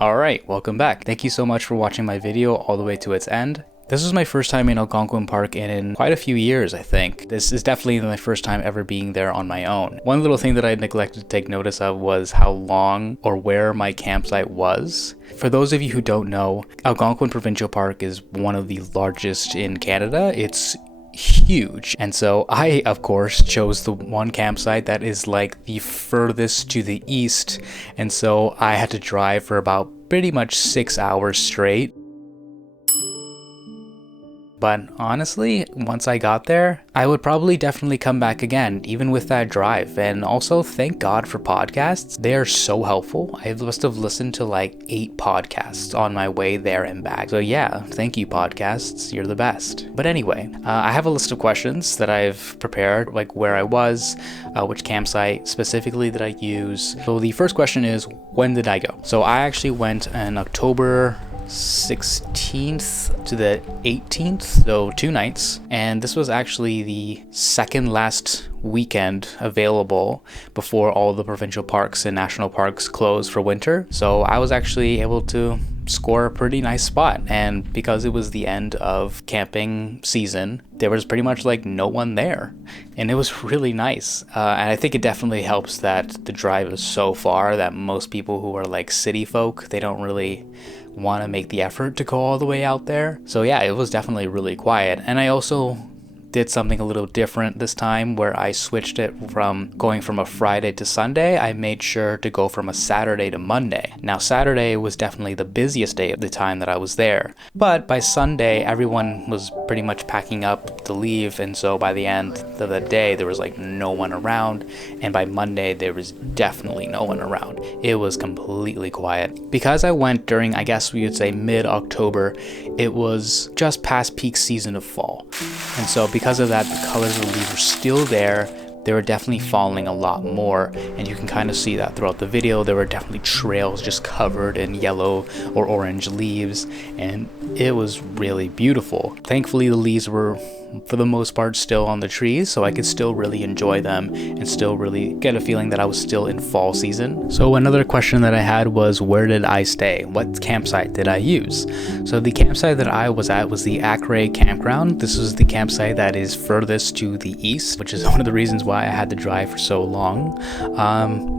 Alright, welcome back. Thank you so much for watching my video all the way to its end. This was my first time in Algonquin Park in quite a few years, I think. This is definitely my first time ever being there on my own. One little thing that I neglected to take notice of was how long or where my campsite was. For those of you who don't know, Algonquin Provincial Park is one of the largest in Canada. It's huge, and so I of course chose the one campsite that is like the furthest to the east, and so I had to drive for about pretty much 6 hours straight. But honestly, once I got there, I would probably definitely come back again, even with that drive. And also, thank God for podcasts. They are so helpful. I must have listened to like 8 podcasts on my way there and back. So yeah, thank you podcasts. You're the best. But anyway, I have a list of questions that I've prepared, like where I was, which campsite specifically did I use. So the first question is, when did I go? So I actually went in October 16th to the 18th, so 2 nights, and this was actually the second last weekend available before all the provincial parks and national parks close for winter. So I was actually able to score a pretty nice spot, and because it was the end of camping season, there was pretty much like no one there, and it was really nice. And I think it definitely helps that the drive is so far that most people who are like city folk, they don't really want to make the effort to go all the way out there. So yeah, it was definitely really quiet. And I also did something a little different this time where I switched it from going from a Friday to Sunday. I made sure to go from a Saturday to Monday. Now Saturday was definitely the busiest day of the time that I was there, but by Sunday everyone was pretty much packing up to leave, and so by the end of the day there was like no one around, and by Monday there was definitely no one around. It was completely quiet. Because I went during, I guess we would say, mid-October, it was just past peak season of fall, and so because of that, the colors of the leaves were still there. They were definitely falling a lot more, and you can kind of see that throughout the video. There were definitely trails just covered in yellow or orange leaves, and it was really beautiful. Thankfully, the leaves were for the most part still on the trees, so I could still really enjoy them and still really get a feeling that I was still in fall season. So another question that I had was, where did I stay? What campsite did I use? So the campsite that I was at was the Zachary campground. This was the campsite that is furthest to the east, which is one of the reasons why I had to drive for so long.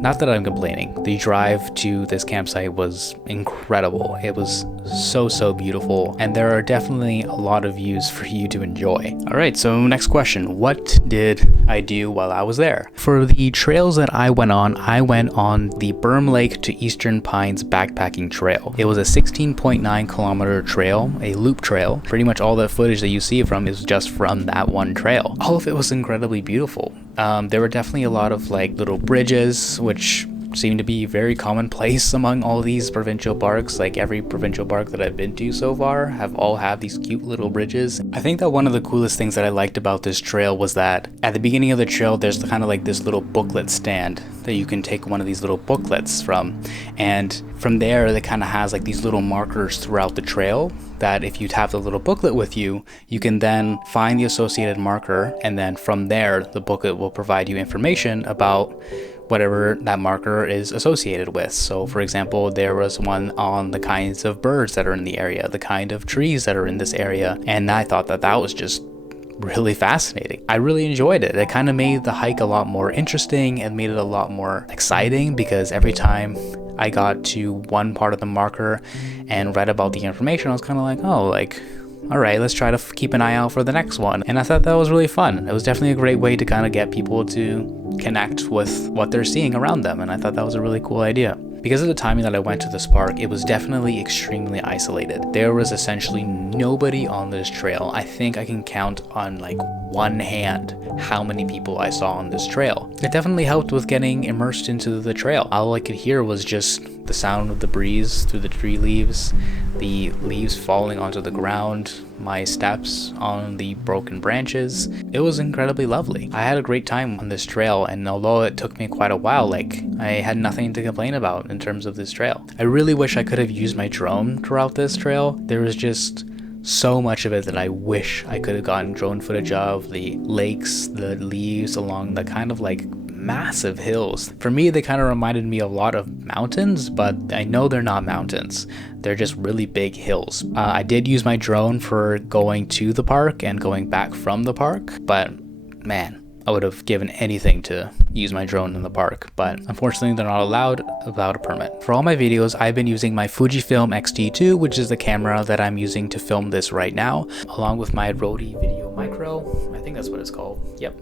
Not that I'm complaining. The drive to this campsite was incredible. It was so beautiful, and there are definitely a lot of views for you to enjoy. Alright, so next question. What did I do while I was there? For the trails that I went on the Berm Lake to Eastern Pines backpacking trail. It was a 16.9 kilometer trail, a loop trail. Pretty much all the footage that you see from is just from that one trail. All of it was incredibly beautiful. There were definitely a lot of like little bridges, which seem to be very commonplace among all these provincial parks. Like every provincial park that I've been to so far have these cute little bridges. I think that one of the coolest things that I liked about this trail was that at the beginning of the trail there's kind of like this little booklet stand that you can take one of these little booklets from, and from there it kind of has like these little markers throughout the trail that if you have the little booklet with you, you can then find the associated marker, and then from there the booklet will provide you information about whatever that marker is associated with. So for example, there was one on the kinds of birds that are in the area, the kind of trees that are in this area, and I thought that was just really fascinating. I really enjoyed it. It kind of made the hike a lot more interesting and made it a lot more exciting, because every time I got to one part of the marker and read about the information, I was kind of like, oh, like, all right, let's try to keep an eye out for the next one. And I thought that was really fun. It was definitely a great way to kind of get people to connect with what they're seeing around them, and I thought that was a really cool idea. Because of the timing that I went to this park, it was definitely extremely isolated. There was essentially nobody on this trail. I think I can count on like one hand how many people I saw on this trail. It definitely helped with getting immersed into the trail. All I could hear was just the sound of the breeze through the tree leaves, the leaves falling onto the ground, my steps on the broken branches. It was incredibly lovely. I had a great time on this trail, and although it took me quite a while, like, I had nothing to complain about in terms of this trail. I really wish I could have used my drone throughout this trail. There was just so much of it that I wish I could have gotten drone footage of. The lakes, the leaves along the kind of like massive hills. For me, they kind of reminded me a lot of mountains, but I know they're not mountains. They're just really big hills. I did use my drone for going to the park and going back from the park, but man, I would have given anything to use my drone in the park, but unfortunately they're not allowed without a permit. For all my videos, I've been using my Fujifilm X-T2, which is the camera that I'm using to film this right now, along with my Rode Video Micro. I think that's what it's called. Yep.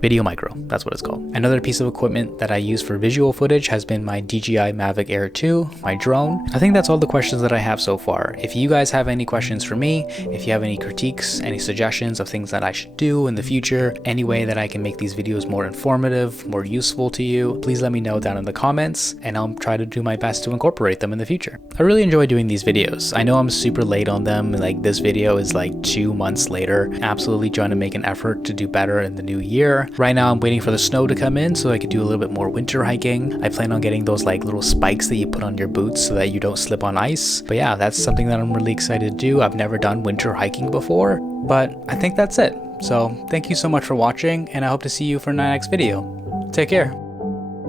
Video Micro, that's what it's called. Another piece of equipment that I use for visual footage has been my DJI Mavic Air 2, my drone. I think that's all the questions that I have so far. If you guys have any questions for me, if you have any critiques, any suggestions of things that I should do in the future, any way that I can make these videos more informative, more useful to you, please let me know down in the comments, and I'll try to do my best to incorporate them in the future. I really enjoy doing these videos. I know I'm super late on them, like this video is like 2 months later. Absolutely trying to make an effort to do better in the new year. Right now I'm waiting for the snow to come in so I could do a little bit more winter hiking. I plan on getting those like little spikes that you put on your boots so that you don't slip on ice. But yeah, that's something that I'm really excited to do. I've never done winter hiking before, but I think that's it. So thank you so much for watching, and I hope to see you for my next video. Take care.